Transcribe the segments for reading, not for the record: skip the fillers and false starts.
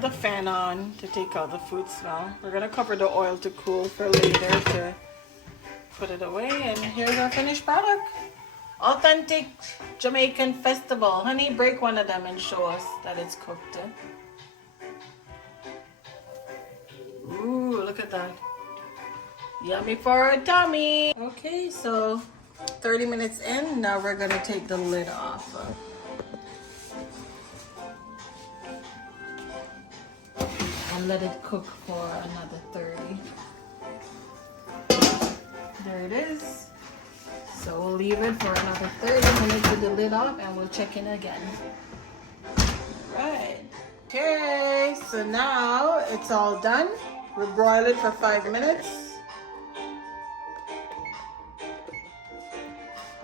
have the fan on to take out the food smell. We're gonna cover the oil to cool for later to put it away. And here's our finished product. Authentic Jamaican festival. Honey, break one of them and show us that it's cooked. Ooh, look at that. Yummy for a tummy. Okay, so 30 minutes in. Now we're gonna take the lid off. And let it cook for another 30. There it is. So we'll leave it for another 30 minutes with the lid off and we'll check in again. Right. Okay, so now it's all done. We'll broil it for 5 minutes.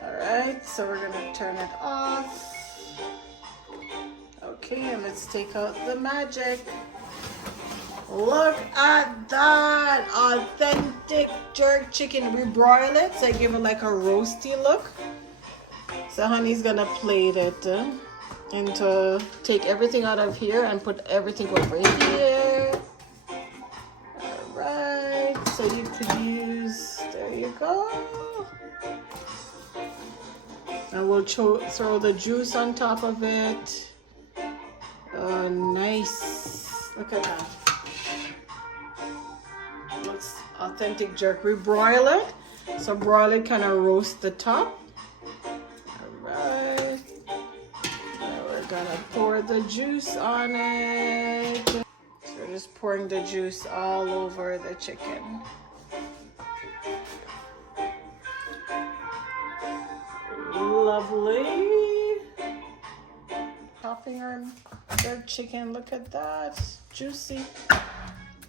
Alright, so we're gonna turn it off. Okay, and let's take out the magic. Look at that authentic jerk chicken. We broil it so I give it like a roasty look. So honey's gonna plate it into take everything out of here and put everything over here. Alright, so you could use, there you go. And we'll throw the juice on top of it. Oh, nice. Look at that. Looks authentic jerk. We broil it. So broil it, kind of roast the top. Alright. Now we're gonna pour the juice on it. So we're just pouring the juice all over the chicken. Lovely. Topping our jerk chicken. Look at that. Juicy.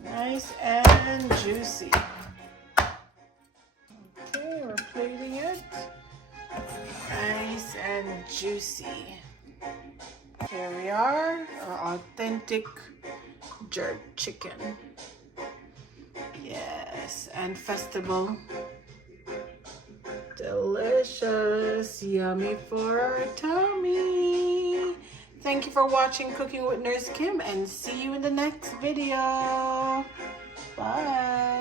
Nice and juicy. Okay, we're plating it. Nice and juicy. Here we are, our authentic jerk chicken. Yes, and festival. Delicious, yummy for our tummy. Thank you for watching Cooking with Nurse Kim and see you in the next video. Bye.